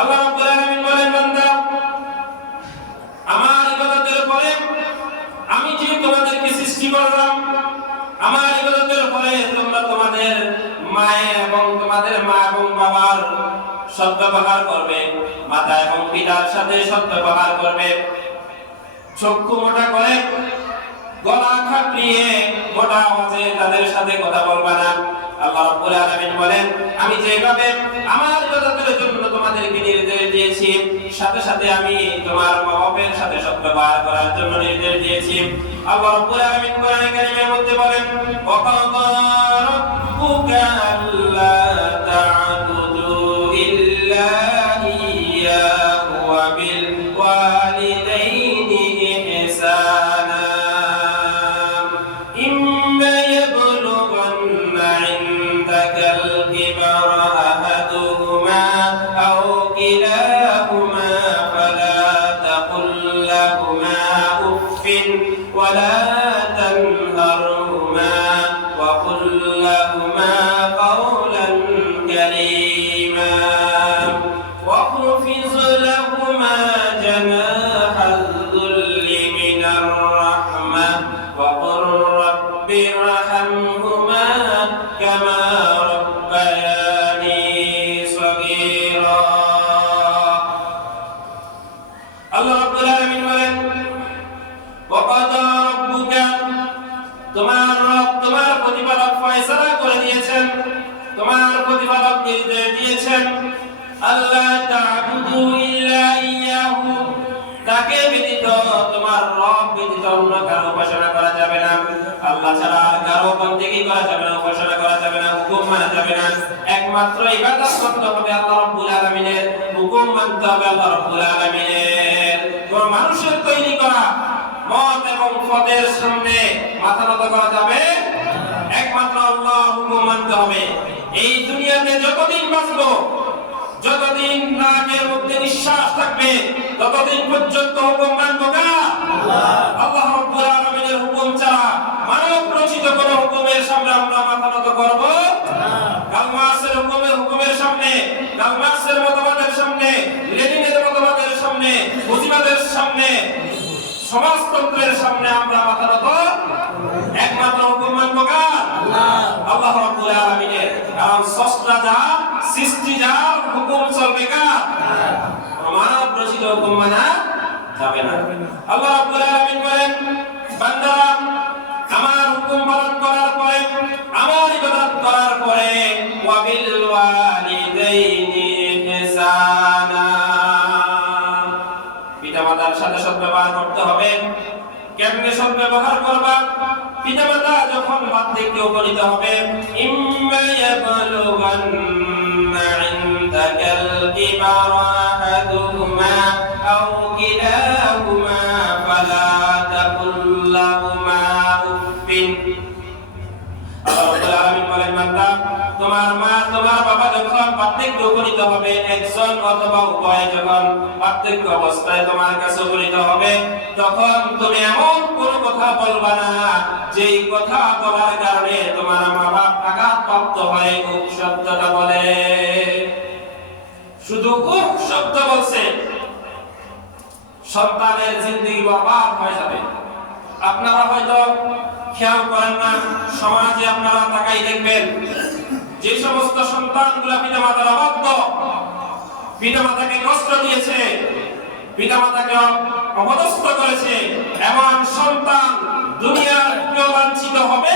আল্লাহ রাব্বুল আলামিন বলেন, বান্দা আমার ইবাদতের পরে আমি যে তোমাদেরকে সৃষ্টি করলাম, আমার ইবাদতের পরে তোমরা তোমাদের মায়ের এবং তোমাদের মা এবং বাবার সদ্ব্যবহার করবে, মাতা এবং পিতার সাথে সদ্ব্যবহার করবে, চক্ষু মোটা করে গলা খাটিয়ে মোটা আওয়াজে তাদের সাথে কথা বলবে না। আল্লাহ রাব্বুল আলামিন বলেন, আমি যেভাবে আমার ইবাদতের জন্য তোমাদেরকে নির্দেশ দিয়েছি, সাথে সাথে আমি তোমার মা বাবার সাথে সদ্ব্যবহার করার জন্য নির্দেশ দিয়েছি। আল্লাহ রাব্বুল আলামিন কোরআনে কারীমের মধ্যে বলেন, ওয়া ক্বাদা রাব্বুকা আল্লা তা'বুদু ইল্লা ইয়্যাহু ওয়া বিল ওয়ালিদাইনি ইহসানা ইম্মা ইয়াবলুগান্না ইনদাকাল কিবারা আহাদুহুমা আও কিলাহুমা ফালা তাকুল লাহুমা উফফিন ওয়ালা তানহারহুমা ওয়া কুল লাহুমা কাওলান কারীমা واخفض لهما جناح الذل من الرحمة وقل رب ارحمهما كما ربياني صغيرا الله رب العالمين বলেন وقضى ربك তোমার রব তোমার প্রতিপালক ফয়সালা করে দিয়েছেন, তোমার প্রতিপালক নির্দেশ দিয়েছেন আল্লাহ তা'বুদু ইল্লা ইয়্যাহু, তাকে ব্যতীত তোমার রব ব্যতীত অন্য কারো উপাসনা করা যাবে না, আল্লাহ ছাড়া আর কারো বন্দেগী করা যাবে না, উপাসনা করা যাবে না, হুকুম মানা যাবে না, একমাত্র ইবাদত করতে হবে আল্লাহ রাব্বুল আলামিনের, হুকুম মানতে হবে আল্লাহ রাব্বুল আলামিনের। কোন মানুষের তৈরি করা মত এবং পদের সামনে মাথা নত করা যাবে, একমাত্র আল্লাহর হুকুম মানতে হবে। এই দুনিয়াতে যতদিন বাঁচবো, যতদিন নাকের মধ্যে নিঃশ্বাস থাকবে, ততদিন পর্যন্ত হুকুম মানবো কার? আল্লাহ রাব্বুল আলামিনের হুকুম ছাড়া মানব রচিত কোন হুকুমের সামনে আমরা মাথা নত করব না। কালমাসের হুকুমের সামনে, কালমাসের মতবাদের সামনে, লেনিনের মতবাদের সামনে, মুজিবাদের সামনে, সমাজতন্ত্রের সামনে আমরা মাথা নত, একমাত্র হুকুম মানবো কার? আল্লাহ রাব্বুল আলামিনের। কারণ স্রষ্টা যার, সৃষ্টি যার, হুকুম চলবে কার? মানব রচিত হুকুম মানা যাবে না। আল্লাহ রাব্বুল আলামিন বলেন, বান্দারা আমার হুকুম পালন করার পরে, আমার ইবাদত করার পরে ওয়া বিল ওয়ালিদাইনি ইহসানা, পিতামাতার সাথে সদ্ব্যবহার করতে হবে। কেমনে সদ্ব্যবহার করবা? পিতামাতা যখন বার্ধক্যে উপনীত হবে, ইম্মা ইয়াবলুগান্না ইনদাকাল কিবারা আহাদুহুমা আও কিলাহুমা ফালা তাকুল লাহুমা উফফিন। আল্লাহ রাব্বুল আলামিন বলেন, বান্দা তোমার মা তোমার বাবা যখন বার্ধক্যে উপনীত হবে, একজন অথবা উভয় যখন বার্ধক্য অবস্থায় তোমার কাছে উপনীত হবে, তখন তুমি এমন কোনো কথা বলবা না যেই কথা বলার কারণে তোমার মা বাবা আঘাতপ্রাপ্ত হয়। উফ শব্দটা বলে, শুধু উফ শব্দ বলছে সন্তানের জিন্দেগি বরবাদ হয়ে যাবে। আপনারা হয়তো খেয়াল করেন না, সমাজে আপনারা তাকাই দেখবেন যে সমস্ত সন্তানগুলা পিতামাতার অবাধ্য, পিতামাতাকে কষ্ট দিয়েছে, পিতামাতাকে অপদস্থ করেছে, এমন সন্তান দুনিয়ার কেউ লাঞ্ছিত হবে,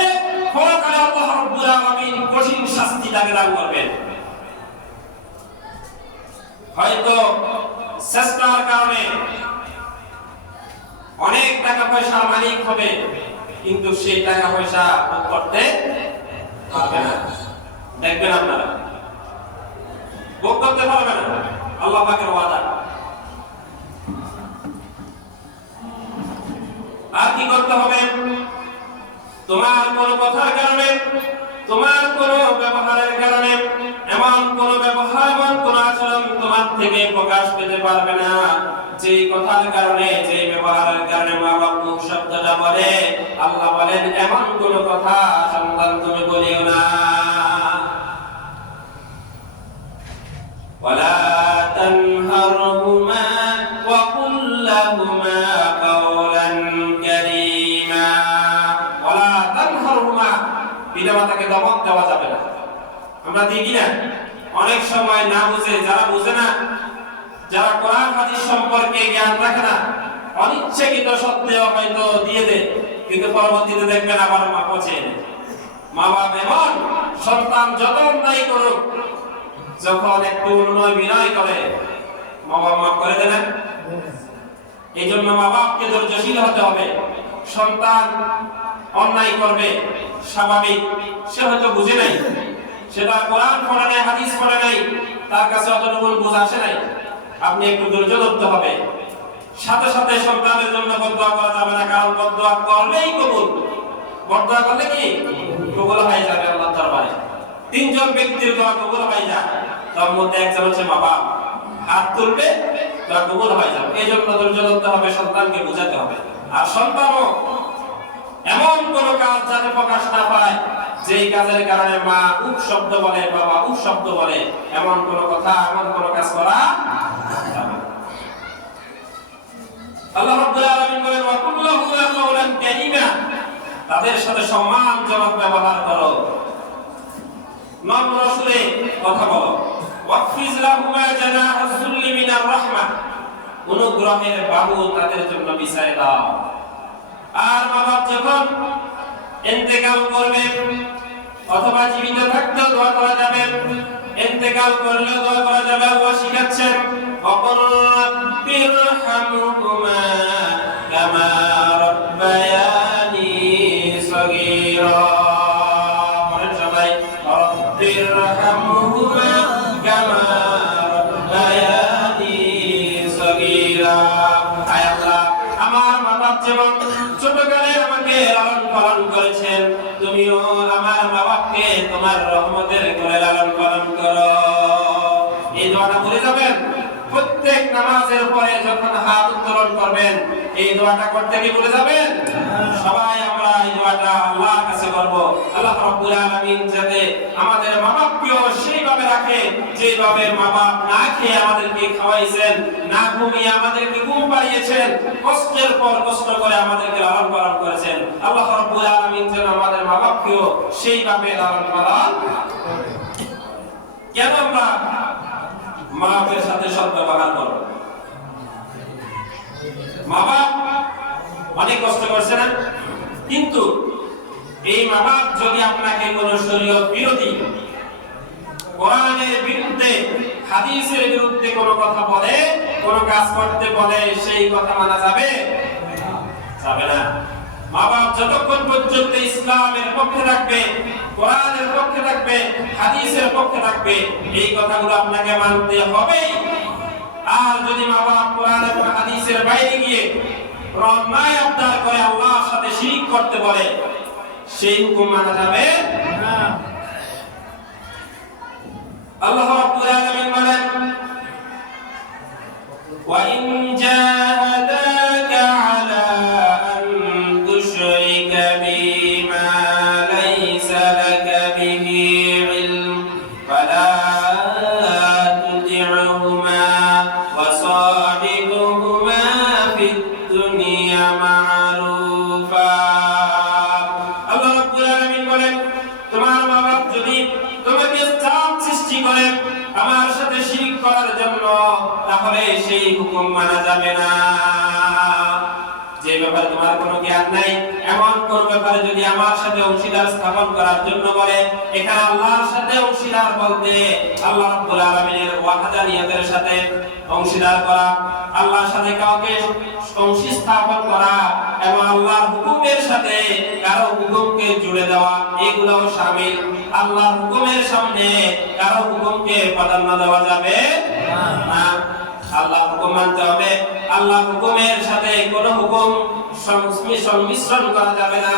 পরকালে আল্লাহ রাব্বুল আলামিন কঠিন শাস্তি তাকে দান করবেন। হয়তো চেষ্টার কারণে অনেক টাকা পয়সার মালিক হবে, কিন্তু সেই টাকা পয়সা ভোগ করতে পারবে না। দেখবেন আপনারা ভোগ করতে পারবে না, আল্লাহ পাকের ওয়াদা। আর কি করতে হবে? তোমার কোন কথার কারণে, তোমার কোন ব্যবহারের কারণে, এমন কোন ব্যবহার, এমন কোন আচরণ তোমার থেকে প্রকাশ পেতে পারবে না যে কথার কারণে, যে ব্যবহারের কারণে মা বাবা শব্দটা বলে। আল্লাহ বলেন, এমন কোন কথা সন্তান তুমি বলিও না। ওয়ালা দেওয়া যাবে না। আমরা দিই কিনা? অনেক সময় না বুঝে, যারা বুঝে না, যারা কোরআন হাদিস সম্পর্কে জ্ঞান রাখে না, অনিচ্ছাকৃত সত্ত্বেও হয়তো দিয়ে দেয়, কিন্তু পরবর্তীতে দেখবেন আবার মা পচে এনে। মা বাপ এমন, সন্তান যত অন্যায় করুক, যখন একটু উন্নয় বিনয় করে মা বাপ মাফ করে দেয় না। এই জন্য মা বাপকে ধৈর্যশীল হতে হবে। সন্তান অন্যায় করবে, স্বাভাবিক, সে হয়তো বুঝে নাই, সেটা কোরআন পড়ে নাই, হাদিস পড়ে নাই, তার কাছে অতটুকু বোঝা আসে নাই। আপনি একটু ধৈর্য ধরতে হবে। সাথে সাথে সন্তানের জন্য বদদোয়া করা যাবে না, কারণ বদদোয়া করলেই কবুল। বদদোয়া করলে কি কবুল হয়ে যাবে আল্লাহর দরবারে। তিনজন ব্যক্তির দোয়া কবুল হয়ে যায়, তার মধ্যে একজন হচ্ছে মা বাপ। হাত তুলবে, দোয়া কবুল হয়ে যাবে। এই জন্য ধৈর্য ধরতে হবে, সন্তানকে বোঝাতে হবে। আর সন্তানও এমন কোন কাজ যাতে প্রকাশ না পায় যেই কাজের কারণে মা উফ শব্দ বলে, বাবা উফ শব্দ বলে, এমন কোন কথা, এমন কোন কাজ করা যাবে না। আল্লাহ রাব্বুল আলামিন বলেন ওয়া কুল্লুহু কাওলান কারীমা, তাদের সাথে সম্মানজনক ব্যবহার করো, নম্র সুরে কথা বলো। ওয়াকফিজ লাহুমা জানাহাজ যুল্লি মিনার রাহমা, অনুগ্রহের বাহু তাদের জন্য বিছায় দাও। আর মা বাপ যখন ইন্তেকাল করবে অথবা জীবিত থাকতে দোয়া করা যাবে, ইন্তেকাল করলে দোয়া করা যাবে। আল্লাহ শিখাচ্ছেন ওয়াকুর রাব্বিরহামহুমা কামা রাব্বায়ানি সগীরা। বলেন সবাই রাব্বিরহামহুমা কামা রাব্বায়ানি সগীরা। আয় আল্লাহ, আমার মা বাপ যেমন ছোটকালে আমাকে লালন পালন করেছেন, তুমিও আমার মা বাপকে তোমার রহমতের কোলে লালন পালন করো। এই দোয়াটা বলে যাবেন প্রত্যেক নামাজের পরে যখন হাত উত্তোলন করবেন, এই দোয়াটা করতে কি বলে যাবেন? সবাই আমরা এই দোয়াটা আল্লাহর কাছে করব। আল্লাহ রাব্বুল আলামিন যাতে আমাদের মা বাপকেও সেইভাবে রাখে যেভাবে মা বাপ না খেয়ে আমাদেরকে খাওয়াইছেন, না ঘুমিয়ে আমাদেরকে ঘুম পাড়িয়েছেন, কষ্টের পর কষ্ট করে আমাদেরকে লালন পালন করেছেন। আল্লাহ রাব্বুল আলামিন যেন আমাদের মা বাপকেও সেইভাবে লালন পালন করেন। কেন আমরা মা বাপের সাথে সৎ ব্যবহার করব? মা বাপ অনেক কষ্ট করছে না? কিন্তু এই মা বাপ যদি আপনাকে কোন শরীয়ত বিরোধী, কোরআনের বিরুদ্ধে, হাদিসের বিরুদ্ধে কোন কথা বলে, কোন কাজ করতে বলে, সেই কথা মানা যাবে? যাবে না। মা বাপ যতক্ষণ পর্যন্ত ইসলামের পক্ষে থাকবে, কোরআনের পক্ষে থাকবে, হাদিসের পক্ষে থাকবে, এই কথাগুলো আপনাকে মানতে হবে। আর যদি মা বাপ কোরআন এবং হাদিসের বাইরে গিয়ে অন্যায় আবদার করে আল্লাহর সাথে শিরক করতে বলে, সেই হুকুম মানা যাবে না। আল্লাহ রাব্বুল আলামিন বলেন ওয়া ইন জাহাদাকা আলা আন তুশরিকা বিমা লাইসা লাকা বিহি ইলম ফালা তুতি'হুমা ওয়া সাহিবহুমা ফিদ দুনিয়া মা'রুফা। আল্লাহ রাব্বুল আলামিন বলেন তোমার মা বাপ যদি তোমাকে চাপ সৃষ্টি করে আমার সাথে শিরক করার জন্য, তাহলে সেই হুকুম মানা যাবে না। যে ব্যাপারে তোমার কোনো জ্ঞান নাই, এমন কোন ব্যাপারে যদি আমার সাথে অংশীদার স্থাপন করার জন্য বলে, এখানে আল্লাহর সাথে অংশীদার বলতে আল্লাহ রাব্বুল আলামিনের ওয়াহদানিয়তের সাথে অংশীদার করা, আল্লাহর সাথে কাউকে অংশী স্থাপন করা এবং আল্লাহর হুকুমের সাথে কারো হুকুমকে জুড়ে দেওয়া, এগুলোও শামিল। আল্লাহর হুকুমের সামনে কারো হুকুমকে প্রাধান্য দেওয়া যাবে না। আল্লাহর হুকুম মানতে হবে। আল্লাহর হুকুমের সাথে কোন হুকুম সংমিশ্রণ করা যাবে না,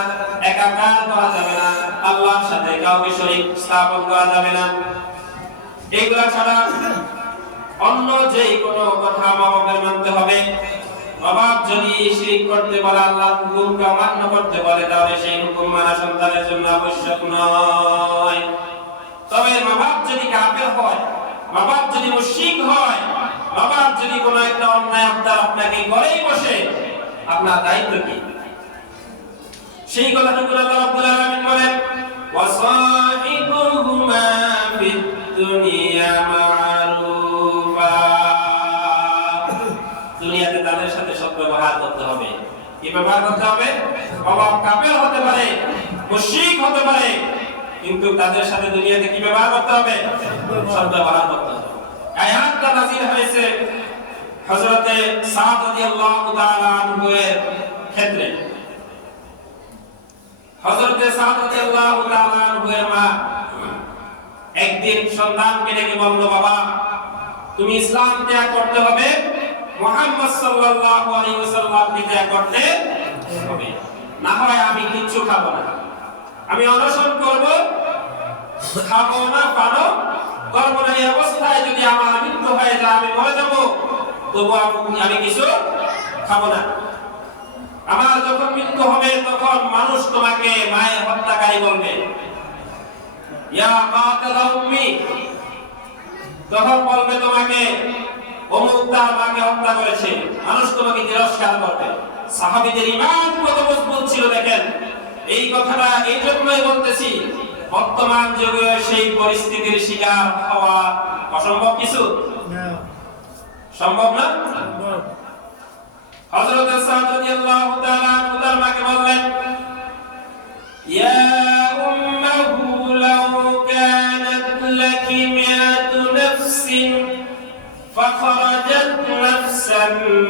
একাকার করা যাবে না, আল্লাহর সাথে কাউকে শরীক স্থাপন করা যাবে না। এগুলা ছাড়া অন্য যে কোনো কথা মা বাপের মানতে হবে। মা বাপ যদি শিরক করতে বলে, আল্লাহর হুকুমকে অমান্য করতে বলে, তাহলে সেই হুকুম মানা সন্তানের জন্য আবশ্যক নয়। তবে মা বাপ যদি কাফের হয়, মা বাপ যদি মুশরিক হয়, মা বাপ যদি কোনো একটা অন্যায় আবদার আপনাকে করেই বসে, আপনার দায়িত্ব কি? সেই কথাটুকু আল্লাহ রাব্বুল আলামিন বলেন ওয়াসাহিব দুনিয়া মারুফা। দুনিয়াতে তাদের সাথে সৎ ব্যবহার করতে হবে। কি ব্যবহার করতে হবে? বাবা কাফের হতে পারে, মুশরিক হতে পারে, কিন্তু তাদের সাথে দুনিয়াতে কি ব্যবহার করতে হবে? সৎ ব্যবহার করতে হবে। আয়াতটা নাযিল হয়েছে হযরতে সাদ রাদিয়াল্লাহু তাআলা আনহু এর ক্ষেত্রে। হযরতে সাদ রাদিয়াল্লাহু তাআলা আনহু এর মা একদিন সন্তানকে ডেকে বলল, বাবা তুমি ইসলাম ত্যাগ করতে হবে, মুহাম্মদ সাল্লাল্লাহু আলাইহি ওয়াসাল্লামকে ত্যাগ করতে হবে, না হয় আমি কিচ্ছু খাবো না, আমি অনশন করব, খাবো না, পানো করব না। এই অবস্থায় যদি আমার মৃত্যু হয়ে যায়, আমি মরে যাব, তবু আমি কিছু খাবো না। আমার যখন মৃত্যু হবে তখন মানুষ তোমাকে মায়ের হত্যাকারী বলবে, ইয়া কাতিলা উম্মি, তখন বলবে তোমাকে অমুক তার মাকে হত্যা করেছে, মানুষ তোমাকে তিরস্কার করবে। সাহাবীদের ঈমান কত মজবুত ছিল দেখেন। এই কথাটা এই জন্যই বলতেছি, বর্তমান যুগে সেই পরিস্থিতির শিকার হওয়া অসম্ভব কিছু, সম্ভব না। হযরত সাদ রাদিয়াল্লাহু তাআলা আনহু তার মাকে বললেন, ইয়া উম্মাহু লাউ কানাত লাকি মিআতু নাফসিন ফাখরাজাত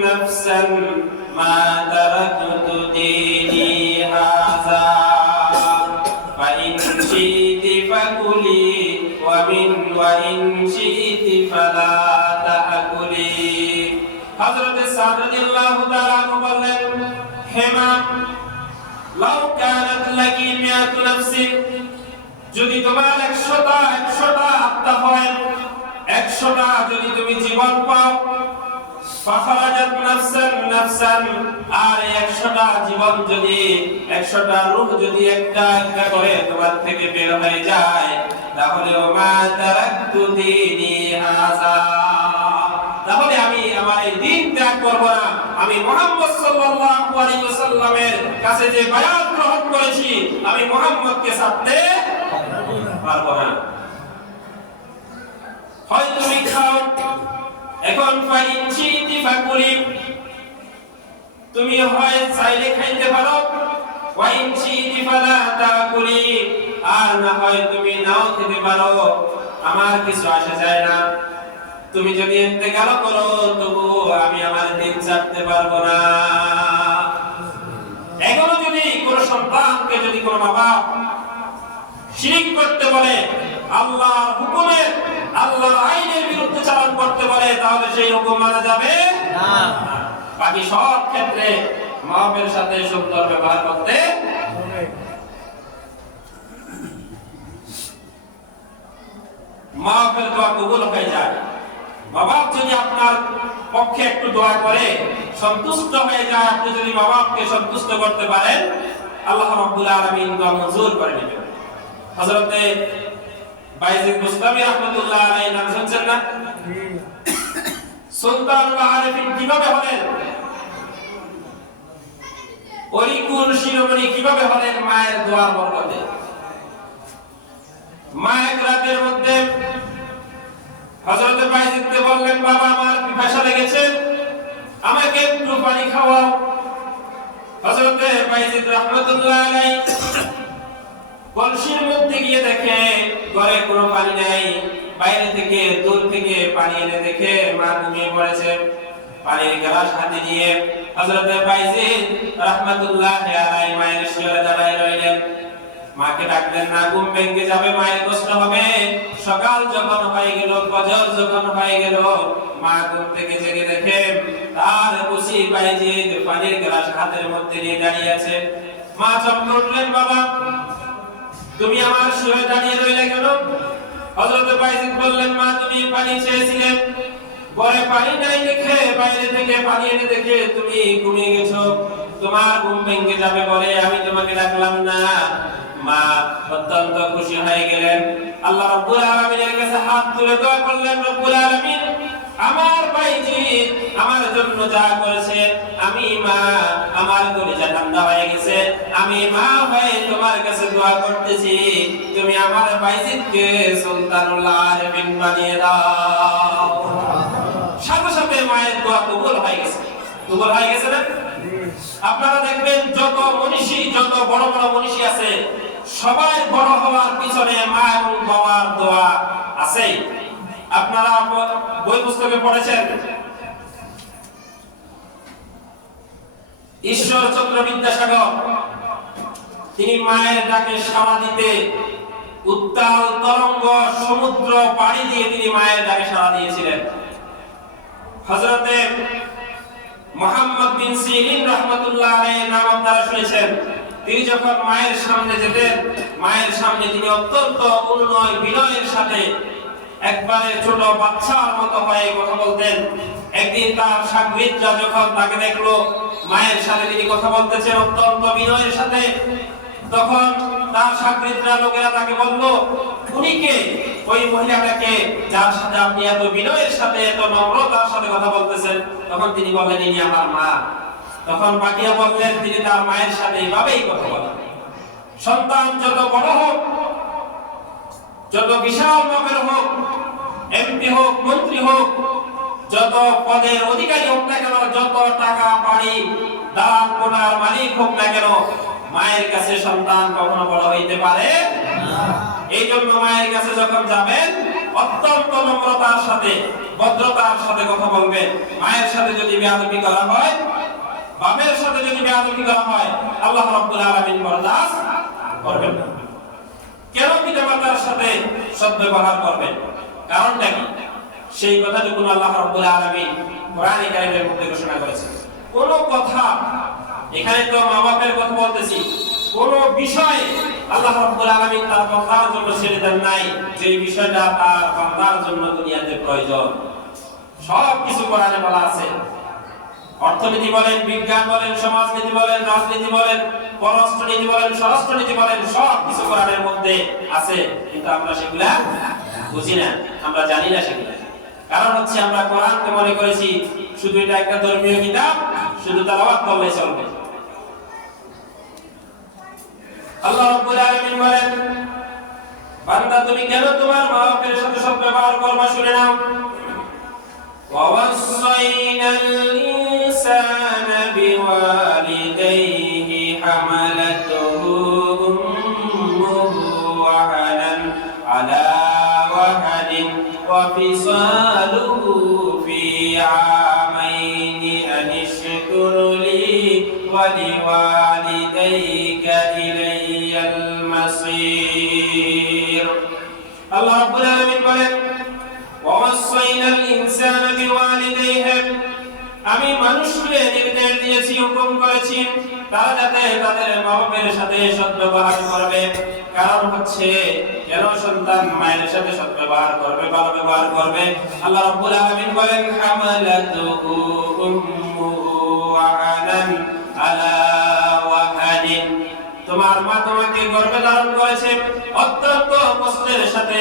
নাফসান মা তারাকতু দীনি হাযা ফা ইন শি'তি ফাকুলি ওয়া ইন শি'তি ফালা তা'কুলি। হযরত সাদ রাদিয়াল্লাহু তাআলা আনহু বললেন, হে মা, লাউ কানাত লাকি মিআতু নাফসিন, যদি তোমার 100টা আত্মা হয়, 100টা যদি তুমি জীবন পাও, ফাখরাজাত নাফসান, আর 100টা জীবন যদি 100টা রূহ যদি একটা একটা করে তোমার থেকে বের হয়ে যায়, তাহলে মা তারাকতু দীনি হাযা, তাহলে আমি আমার এই দ্বীন ত্যাগ করব না। আমি মুহাম্মদ সাল্লাল্লাহু আলাইহি ওয়াসাল্লামের কাছে যে বায়াত গ্রহণ করেছি, আমি মুহাম্মদকে ছাড়তে পারবো না। হয় তুমি খাও, এখন ফাইন শি'তি ফাকুলি, তুমি হয় চাইলে খাইতে পারো, ওয়াইন শি'তি ফালা তাকুলি, আর না হয় তুমি নাও খেতে পারো, আমার কিছু আসে যায় না। তুমি যদি ইন্তেকাল করো, তবু আমি আমার দিন ছাড়তে পারবো না। এখনো যদি কোন সন্তানকে যদি কোন বাবা শিরক করতে বলে, আল্লাহর হুকুমে আল্লাহর আইনের বিরুদ্ধে চালন করতে বলে, তাহলে সেই হুকুম মানা যাবে না। বাকি সব ক্ষেত্রে মাপের সাথে সুন্দর ব্যবহার করতে হবে। মাপের দোয়া কবুল হয়ে যায়। বাবা যদি আপনার পক্ষে একটু দোয়া করে সন্তুষ্ট হয়ে যায়, আপনি যদি বাবাকে সন্তুষ্ট করতে পারেন, আল্লাহ রাব্বুল আলামিন দোয়া মঞ্জুর করে নেবেন। হযরতে বাইজিদ বুস্তামি রাহমাতুল্লাহ আলাইহি নাম শুনছেন না? সুলতানুল আরিফিন কিভাবে হলেন? অলিকুল শিরোমণি কিভাবে হলেন? মায়ের দোয়ার বরকতে। মা এক রাতের মধ্যে হযরতে বাইজিদকে বললেন, বাবা আমার পিপাসা লেগেছে, আমাকে একটু পানি খাওয়াও। হযরতে বাইজিদ রাহমাতুল্লাহ আলাইহি কলসির মধ্যে গিয়ে দেখে ঘরে কোনো পানি নাই, বাইরে থেকে দূর থেকে পানি এনে দেখে মা ঘুমিয়ে পড়েছে। পানির গ্লাস হাতে নিয়ে হযরতে বাইজিদ রাহমাতুল্লাহ আলাইহি মায়ের শিয়রে দাঁড়ায় রইলেন। মাকে ডাকলেন না, ঘুম ভেঙে যাবে, মায়ের কষ্ট হবে। সকাল যখন হয়ে গেল, ফজর যখন হয়ে গেল, মা ঘুম থেকে জেগে দেখে তার খুশি বাইজিদ পানির গ্লাস হাতের মধ্যে নিয়ে দাঁড়িয়ে আছে। মা চমকে উঠলেন, বাবা তুমি আমার শুয়ে দাঁড়িয়ে রইলে কেন? হযরতে বাইজিদ বললেন, মা তুমি পানি চেয়েছিলে, ঘরে পানি নাই দেখে বাইরে থেকে পানি এনে দেখে তুমি ঘুমিয়ে গেছো, তোমার ঘুম ভেঙে যাবে বলে আমি তোমাকে ডাকলাম না। মা অত্যন্ত খুশি হয়ে গেলেন। আল্লাহ রাব্বুল আলামিনের কাছে হাত তুলে দোয়া করলেন, রব্বুল আলামিন আমার ভাই বাইজিৎ আমার জন্য যা করেছে, আমি মা আমার কলিজা ঠান্ডা হয়ে গেছে, আমি মা হয়ে তোমার কাছে দোয়া করতেছি, তুমি আমার বাইজিৎকে সুলতানুল আরবিন বানিয়ে দাও। সাথে সাথে মায়ের দোয়া কবুল হয়ে গেছে। কবুল হয়ে গেছে না? আপনারা দেখবেন যত মনীষী, যত বড় বড় মনীষী আছে, সবাই বড় হওয়ার পিছনে মা এবং বাবার দোয়া আছে। আপনারা বই পুস্তকে পড়েছেন ঈশ্বরচন্দ্র বিদ্যাসাগর, তিনি মায়ের ডাকে সাড়া দিতে উত্তাল তরঙ্গ সমুদ্র পাড়ি দিয়ে তিনি মায়ের ডাকে সাড়া দিয়েছিলেন। হযরতে মুহাম্মদ বিন সিরিন রাহমাতুল্লাহ আলাইহির নাম আপনারা শুনেছেন। তিনি যখন মায়ের সামনে যেতেন, মায়ের সামনে তিনি অত্যন্ত অনুনয় বিনয়ের সাথে একবারে ছোট বাচ্চার মতো হয়ে কথা বলতেন। একদিন তার সাগরিদরা যখন তাকে দেখলো মায়ের সাথে তিনি কথা বলতেছেন অত্যন্ত বিনয়ের সাথে, তখন তার সাগরিদরা লোকেরা তাকে বলল, উনি কে? ওই মহিলাটাকে যার সাথে আপনি এত বিনয়ের সাথে এত নম্রতার সাথে কথা বলতেছেন? তখন তিনি বললেন, ইনি আমার মা। তখন বাকিরা বললেন, তিনি তার মায়ের সাথে এইভাবেই কথা বলেন। সন্তান যত বড় হোক, যত বিশাল মাপের হোক, এমপি হোক, মন্ত্রী হোক, যত পদের অধিকারী হোক না কেন, যত টাকা বাড়ি দালান কোঠার মালিক হোক না কেন, মায়ের কাছে সন্তান কখনো বড় হইতে পারে না। এই জন্য মায়ের কাছে যখন যাবেন অত্যন্ত নম্রতার সাথে, ভদ্রতার সাথে কথা বলবেন। মায়ের সাথে যদি বেয়াদবি করা হয়, বাপের সাথে যদি বেয়াদবি করা হয়, আল্লাহ রাব্বুল আলামিন বরদাস্ত করবেন না। কেন পিতামাতার সাথে সদ্ব্যবহার করবেন? কারণটা কি? সেই কথাটুকু আল্লাহ রাব্বুল আলামিন কোরআনে কারীমের মধ্যে ঘোষণা করেছেন। কোন কথা, এখানে তো মা বাপের কথা বলতেছি, কোন বিষয় আল্লাহ রাব্বুল আলামিন তার বান্দার জন্য ছেড়ে দেন নাই যে বিষয়টা তার বান্দার জন্য দুনিয়াতে প্রয়োজন। সব কিছু কোরআনে বলা আছে। অর্থনীতি বলেন, বিজ্ঞান বলেন, সমাজনীতি বলেন, রাজনীতি বলেন, পররাষ্ট্রনীতি বলেন, স্বরাষ্ট্রনীতি বলেন, সব কিছু কোরআনের মধ্যে আছে, কিন্তু আমরা সেগুলা বুঝি না, আমরা জানি না সেগুলা। কারণ হচ্ছে আমরা কোরআনকে মনে করেছি শুধু এটা একটা ধর্মীয় কিতাব, শুধু তেলাওয়াত করলে চলবে। আল্লাহ রাব্বুল আলামিন বলেন, বান্দা তুমি কেন তোমার মা বাবার সাথে সদ্ব্যবহার করবা শুনে নাও। ووصينا الإنسان بوالديه حملته أمه وهنا على وهن وفصاله في عامين أن اشكر لي ولوالديك إلي المصير. الله رب العالمين বলেন, ووصينا الإنسان بوالديه, আমি মানুষকে নির্দেশ দিয়েছি, হুকুম করেছি তারা যাতে তাদের মা বাবার সাথে সদ্ব্যবহার করবে। কারণ হচ্ছে কেন সন্তান মায়ের সাথে সদ্ব্যবহার করবে, ভালো ব্যবহার করবে? আল্লাহ রাব্বুল আলামিন বলেন, হামালাতুহু উম্মুহু ওয়াহানান আলা ওয়াহানিন, তোমার মা তোমাকে গর্ভে ধারণ করেছে অত্যন্ত কষ্টের সাথে,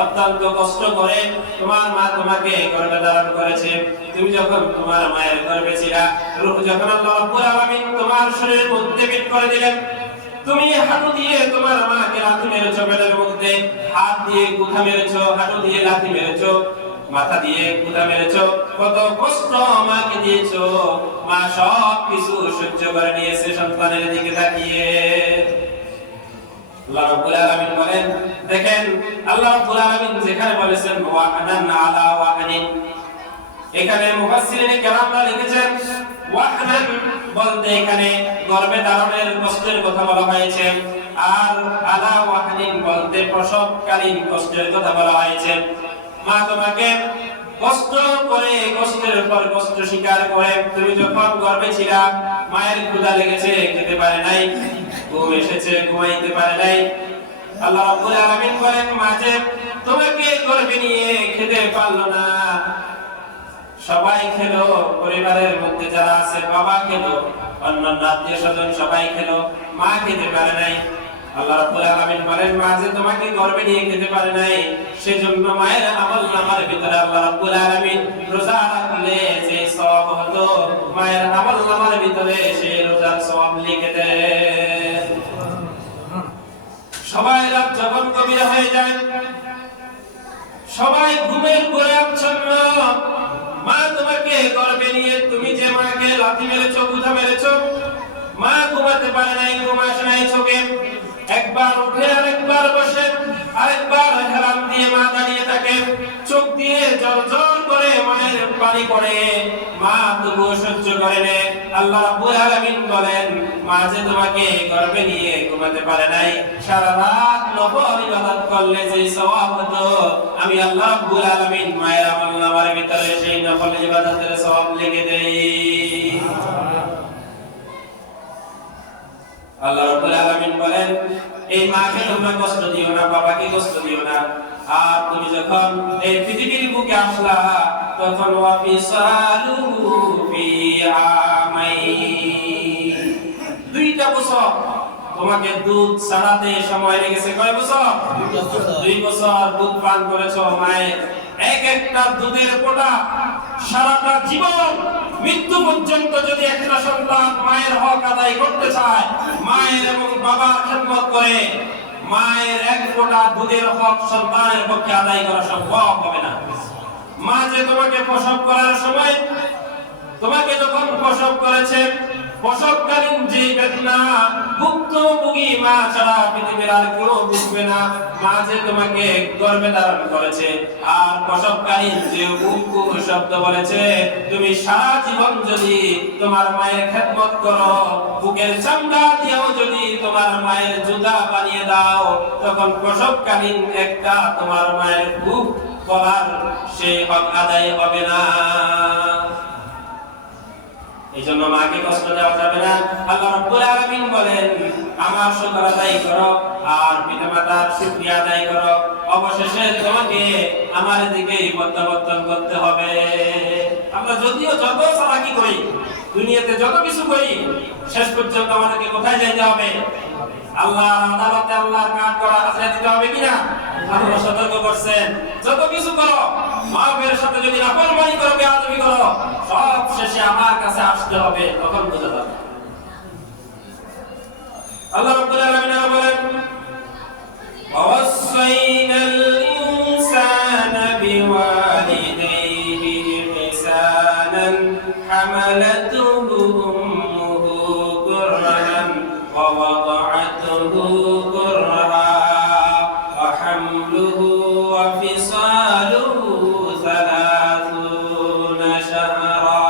অত্যন্ত কষ্ট করে তোমার মা তোমাকে গর্ভে ধারণ করেছে। তুমি যখন তোমার মায়ের গর্ভে ছিলা, রূহ যখন আল্লাহ রাব্বুল আলামিন তোমার শরীরের মধ্যে বিট করে দিলেন, তুমি হাঁটু দিয়ে তোমার মাকে লাথি মেরেছো, পেটের মধ্যে হাত দিয়ে গুঁতা মেরেছো, হাঁটু দিয়ে লাথি মেরেছো, মাথা দিয়ে গুঁতা মেরেছো, কত কষ্ট মাকে দিয়েছো। মা সব কিছু সহ্য করে নিয়েছে সন্তানের দিকে তাকিয়ে। আল্লাহ রাব্বুল আলামিন বলেন, দেখেন আল্লাহ রাব্বুল আলামিন যেখানে বলেছেন ওয়াহানান আলা ওয়াহানিন, এখানে মুফাসসিরিনে কেরামরা লিখেছেন ওয়াহানান বলতে এখানে গর্ভে ধারণের কষ্টের কথা বলা হয়েছে, আর আলা ওয়াহানিন বলতে প্রসবকালীন কষ্টের কথা বলা হয়েছে। মা তোমাকে কষ্ট করে, কষ্টের পর কষ্ট স্বীকার করে, তুমি যখন গর্ভে ছিলা মায়ের ক্ষুধা লেগেছে, খেতে পারে নাই, ঘুম এসেছে, ঘুমাইতে পারে নাই। আল্লাহ রাব্বুল আলামিন বলেন, মা যে তোমাকে গর্ভে নিয়ে খেতে পারলো না, সবাই খেলো, পরিবারের মধ্যে যারা আছে বাবা খেলো, অন্যান্য আত্মীয় স্বজন সবাই খেলো, মা খেতে পারে নাই। আল্লাহ রাব্বুল আলামিন বলেন, মা যে তোমাকে গর্ভে নিয়ে খেতে পারে নাই, সেজন্য মায়ের আমলনামার ভিতরে আল্লাহ রাব্বুল আলামিন রোজা রাখলে ভিতরে সেই রোজার সওয়াব লিখে দেন। সবাই রাত যখন গভীর হয়ে যায়, সবাই ঘুমের ঘোরে আচ্ছন্ন, মা তোমাকে গর্ভে নিয়ে তুমি যে মাকে লাথি মেরেছো, গুঁতা মেরেছো, মা ঘুমাতে পারে নাই, ঘুম আসে নাই চোখে, একবার উঠে আরেকবার বসে, আরেকবার হেলান দিয়ে মা দাঁড়িয়ে থাকে, চোখ দিয়ে জল জল করে মায়ের পানি পড়ে, মা তবুও সহ্য করে নে। আল্লাহ রাব্বুল আলামিন বলেন, মা যে তোমাকে গর্ভে নিয়ে ঘুমাতে পারে নাই, সারা রাত নফল ইবাদত করলে যে সওয়াব হতো, আমি আল্লাহ রাব্বুল আলামিন মায়ের আমলনামার ভিতরে সেই নফল ইবাদতের সওয়াব লিখে দেই। আল্লাহ রাব্বুল আলামিন বলেন, এই মাকে তোমরা কষ্ট দিও না, বাবাকে কষ্ট দিও না। আর তুমি যখন এই পৃথিবীর বুকে আসলা, তখন ওয়াফিসালুহু ফি আমাইন, 2টা বছর তোমাকে দুধ ছাড়াতে সময় লেগেছে। কয় বছর? 2 বছর দুধ পান করেছো মায়ের। এক একটা দুধের ফোঁটা সারাটা জীবন মৃত্যু পর্যন্ত যদি একটা সন্তান মায়ের হক আদায় করতে চায়, মায়ের এবং বাবার খেদমত করে, মায়ের এক ফোঁটা দুধের হক সন্তানের পক্ষে আদায় করা সম্ভব হবে না। মা যে তোমাকে প্রসব করার সময়, তোমাকে যখন প্রসব করেছে, প্রসবকালীন যে বেদনা ভুক্তভোগী মা ছাড়া পৃথিবীর আর কেউ বুঝবে না। মা যে তোমাকে গর্ভে ধারণ করেছে আর প্রসবকালীন যে উক্কু শব্দ বলেছে, তুমি সারা জীবন যদি তোমার মায়ের খেদমত করো, বুকের চামড়া দিয়েও যদি তোমার মায়ের জুতা বানিয়ে দাও, তখন প্রসবকালীন একটা তোমার মায়ের বুক বলার সেই হক আদায় হবে না। এইজন্য মাকে কষ্ট দেওয়া যাবে না। আল্লাহ রাব্বুল আলামিন বলেন, আমার শুকর আদায় করো আর পিতামাতার শুকরিয়া আদায় করো, অবশেষে তোমাকে আমার দিকেই প্রত্যাবর্তন করতে হবে। আমরা যদিও যত চালাকি করি, দুনিয়াতে যত কিছু করি, শেষ পর্যন্ত আমাদেরকে কোথায় যেতে হবে? আল্লাহর আদালতে আল্লাহর কাজ করা হাজিরা দিতে হবে কিনা? আল্লাহ সতর্ক করছেন, যত কিছু করো, মায়ের সাথে যদি নাফরমানি করো, বেয়াদবি করো, সব শেষে আমার কাছে আসতে হবে, তখন বোঝা যাবে। আল্লাহ রাব্বুল আলামিন বলেন, ওয়াসাইনাল ইনসানা বিওয়ালিদাইহি ইহসানান হামালাতুহু উম্মুহু কুরহান ওয়া ওয়াদা'atuhu কুরহা ওয়া হামলুহু ওয়া ফিসালুহু 30 শাহরা।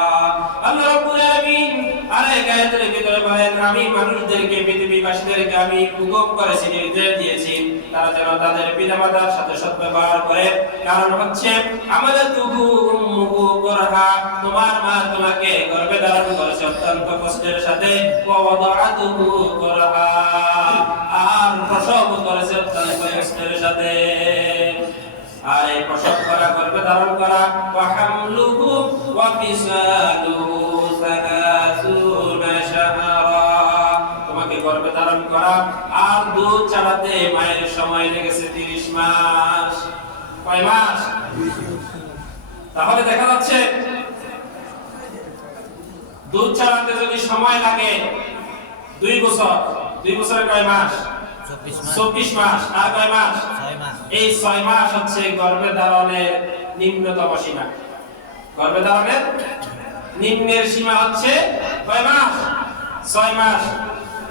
আল্লাহ রাব্বুল আলামিন আরেক আয়াতের ভিতরে বলেন, আমি মানুষদেরকে, পৃথিবীবাসীদেরকে আমি হুকুম করেছি, নির্দেশ দিয়েছি, তারা যেন তাদের পিতামাতার সাথে সদ্ব্যবহার করে। কারণ হচ্ছে আমাদের তুহু উম্মুহু কুরহা, তোমার মা তোমাকে গর্ভে ধারণ করেছে অত্যন্ত কষ্টের সাথে, ওয়া ওয়াদা'atuhu কুরহা, আর প্রসব করেছে অত্যন্ত কষ্টের সাথে। আর এই প্রসব করা, গর্ভে ধারণ করা, ওয়া হামলুহু ওয়া ফিসালুহু 30 শাহরা, তোমাকে গর্ভে ধারণ করা আর দুধ ছাড়াতে মায়ের সময় লেগেছে 30 মাস। কয় মাস? তাহলে দেখা যাচ্ছে দুধ ছাড়াতে যদি সময় লাগে 2 বছর, 2 বছরে কয় মাস? 24 মাস। আর কয় মাস? 6 মাস। এই 6 মাস হচ্ছে গর্ভে ধারণের নিম্নতম সীমা। গর্ভে ধারণের নিম্নের সীমা হচ্ছে কয় মাস? 6 মাস।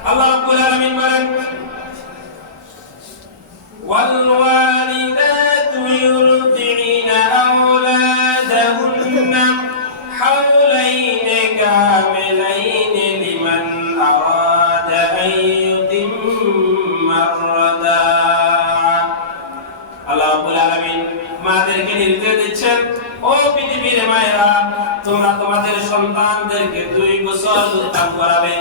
আল্লাহ রাব্বুল আলামিন বলেন, ওয়াল ওয়ালিদাতু ইউরদি'না আওলাদাহুন্না হাওলাইন কামিলাইন লিমান আরাদা আন ইউতিম্মা আর-রাদা'a। আল্লাহ রাব্বুল আলামিন মাদেরকে নির্দেশ দিচ্ছেন, ও পৃথিবীর মায়েরা, তোমরা তোমাদের সন্তানদেরকে 2 বছর দুধ পান করাবে।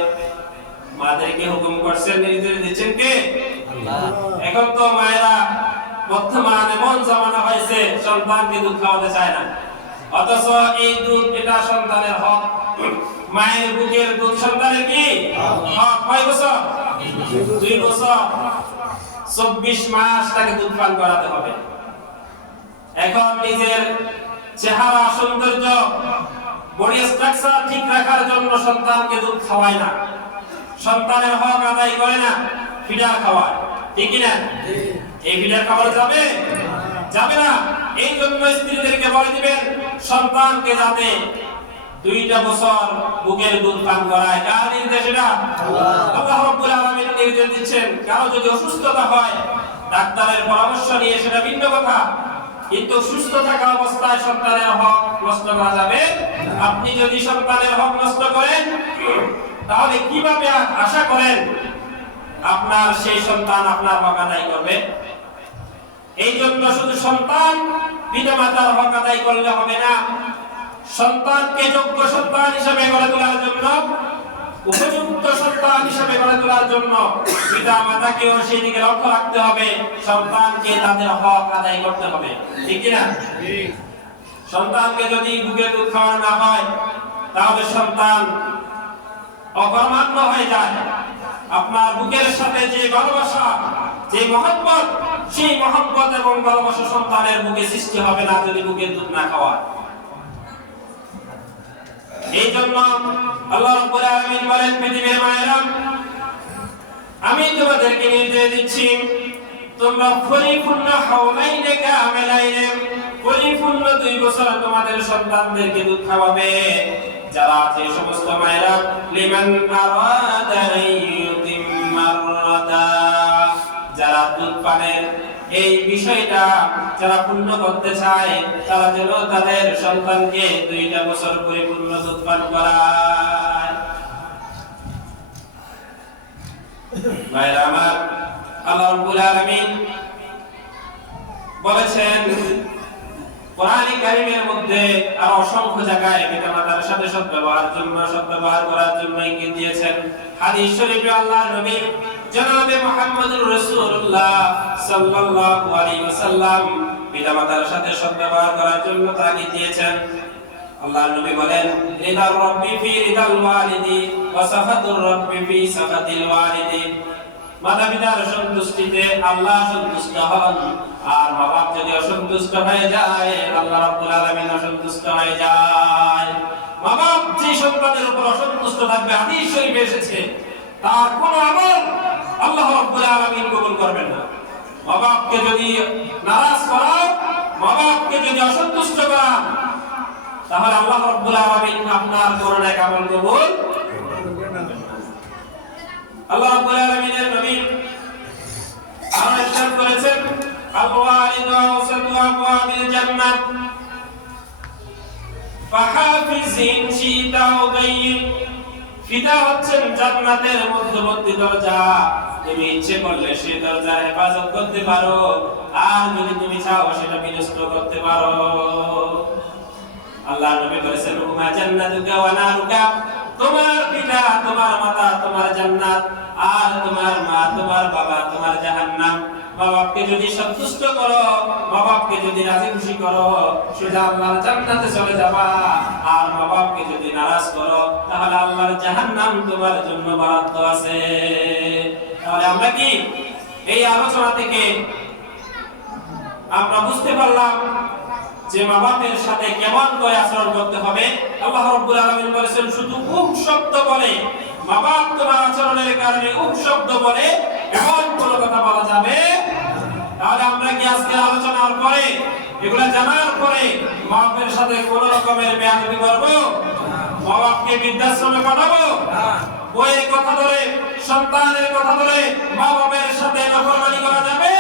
মাদেরকে হুকুম করছেন, নির্দেশ দিচ্ছেন কে? আল্লাহ। এখন তো মায়েরা বর্তমান এমন জামানা হয়েছে, সন্তানকে দুধ খাওয়াতে চায় না, অথচ এই দুধ এটা সন্তানের হক। মায়ের বুকের দুধ সন্তানের কি হক? কয় বছর? 2 বছর, 24 মাস তাকে দুধ পান করাতে হবে। এখন নিজের চেহারা, সৌন্দর্য বডি স্ট্রাকচার ঠিক রাখার জন্য সন্তানকে দুধ খাওয়ায় না, সন্তানের হক আদায় করে না, ফিডার খাওয়ায়, ঠিক কি না? এই ফিডার খাওয়ানো যাবে? যাবে না। এই জন্য স্ত্রীদেরকে বলে দিবেন সন্তানকে যাতে 2টা বছর বুকের দুধ পান করায়। কার নির্দেশ এটা? আল্লাহ রাব্বুল আলামিন নির্দেশ দিচ্ছেন। কারো যদি অসুস্থতা হয় ডাক্তারের পরামর্শ নিয়ে সেটা ভিন্ন কথা, কিন্তু সুস্থ থাকা অবস্থায় সন্তানের হক নষ্ট করা যাবে। আপনি যদি সন্তানের হক নষ্ট করেন তাহলে কিভাবে আশা করেন আপনার সেই সন্তান আপনার হক আদায় করবে? এই জন্য শুধু সন্তান পিতামাতার হক আদায় করলে হবে না, সন্তানকে যোগ্য সন্তান হিসেবে গড়ে তোলার জন্য, উপযুক্ত সন্তান হিসেবে গড়ে তোলার জন্য পিতামাতাকেও সেই দিকে লক্ষ্য রাখতে হবে, সন্তানকে তাদের হক আদায় করতে হবে, ঠিক কি না? সন্তানকে যদি বুকের দুধ খাওয়ানো না হয় তাহলে সন্তান অকর্মান্য হয়ে যায়। আপনার বুকের সাথে যে ভালোবাসা, যে মহব্বত, সেই মহব্বত এবং ভালোবাসা সন্তানের বুকে সৃষ্টি হবে না যদি বুকের দুধ না খাওয়ায়। এই জন্য আল্লাহ রাব্বুল আলামিন বলেন, পৃথিবীর মায়েরা, আমি তোমাদেরকে নির্দেশ দিচ্ছি তোমরা পরিপূর্ণ হাওলাইনে কামিলাইনে, পরিপূর্ণ 2 বছর তোমাদের সন্তানদেরকে দুধ খাওয়াবে। যারা যে সমস্ত মায়েরা লিমান আরাদা আইয়ুতিম্মার রাদা, যারা দুধ পানের এই বিষয়টা যারা পূর্ণ করতে চায় তারা যেন তাদের সন্তানকে 2টা বছর পরিপূর্ণ দুধ পান করায়। ভাইরা আমার, আল্লাহ রাব্বুল আলামিন বলেছেন কোরআনে কারীমের মধ্যে আর অসংখ্য জায়গায় পিতামাতার সাথে সদ্ব্যবহার করার জন্য ইঙ্গিত দিয়েছেন। হাদিস শরীফে আল্লাহর নবী জনাবে মুহাম্মদুর রাসূলুল্লাহ সাল্লাল্লাহু আলাইহি ওয়াসাল্লাম পিতামাতার সাথে সদ্ব্যবহার করার জন্য তাগিদ দিয়েছেন। আল্লাহর নবী বলেন, রিদার রাব্বি ফি রিদাল ওয়ালিদি ওয়া সাখাতুর রাব্বি ফি সাখাতিল ওয়ালিদি। মাতা-পিতার সন্তুষ্টিতে আল্লাহ সন্তুষ্ট হন, আর মা-বাপ যদি অসন্তুষ্ট হয়ে যায় আল্লাহ রাব্বুল আলামিন অসন্তুষ্ট হয়ে যায়। মা-বাপ যে সন্তানের উপর অসন্তুষ্ট থাকবে, হাদিস শরীফে এসেছে, তার কোনো আমল আল্লাহ রাব্বুল আলামিন কবুল করবেন না। মা-বাপকে যদি নারাজ করা, মা-বাপকে যদি অসন্তুষ্ট করা, তাহলে আল্লাহ রাব্বুল আলামিন আপনার কোনো নেক আমল কবুল করবেন না। আল্লাহ রাব্বুল আলামিনের নবী আর ইরশাদ করেছেন, আল-ওয়ালিদু আওসাতু আবওয়াবিল জান্নাত ফাহাফিজিন শিতা উদাইয়িন। পিতা হচ্ছেন জান্নাতের মধ্যবর্তী দরজা, তুমি ইচ্ছে করলে সেই দরজার হেফাজত করতে পারো, আর যদি তুমি চাও সেটা বিনষ্ট করতে পারো। আল্লাহ নবী বলেছেন, হুমা জান্নাতুকা ওয়া নারুকা, তোমার পিতা, তোমার মাতা তোমার জান্নাত, আর তোমার মা, তোমার বাবা তোমার জাহান্নাম। মা-বাপকে যদি সন্তুষ্ট করো, মা-বাপকে যদি রাজি খুশি করো, সোজা আল্লাহর জান্নাতে চলে যাবা। আর মা-বাপকে যদি নারাজ করো তাহলে আল্লাহর জাহান্নাম তোমার জন্য বরাদ্দ আছে। তাহলে আমরা কি এই আলোচনা থেকে আমরা বুঝতে পারলাম যে মা-বাপের সাথে কেমন করে আচরণ করতে হবে। আল্লাহ রাব্বুল আলামিন বলেছেন, শুধু উফ শব্দ বলে মা-বাপ তোমার আচরণের কারণে উফ শব্দ বলে এমন কোনো কথা বলা যাবে। তাহলে আমরা কি আজকের আলোচনার পরে, এগুলা জানার পরে মা-বাপের সাথে কোনো রকমের বেয়াদবি করব? মা-বাপকে বৃদ্ধাশ্রমে পাঠাবো? বইয়ের কথা ধরে, সন্তানের কথা ধরে মা-বাপের সাথে নাফরমানি করা যাবে?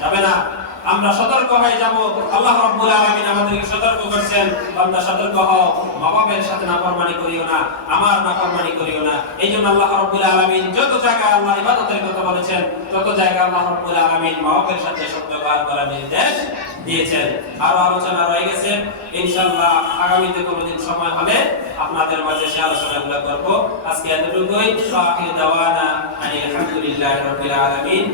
যাবে না। আমরা সতর্ক হয়ে যাব। আল্লাহ রাব্বুল আলামিন আমাদেরকে সতর্ক করেছেন, বান্দা সতর্ক হও, মা-বাপের সাথে নাফরমানি করিও না, আমার নাফরমানি করিও না। এইজন্য আল্লাহ রাব্বুল আলামিন যত জায়গায় আল্লাহর ইবাদতের কথা বলেছেন, তত জায়গায় আল্লাহ রাব্বুল আলামিন মা-বাপের সাথে সদ্ব্যবহার করার নির্দেশ দিয়েছেন। আরো আলোচনা রয়ে গেছে, ইনশাআল্লাহ আগামীতে কোনোদিন সময় হলে আপনাদের মাঝে সে আলোচনাগুলো করব। আজকে এতটুকুই। আখির দাওয়ানা আলহামদুলিল্লাহি রাব্বিল আলামিন।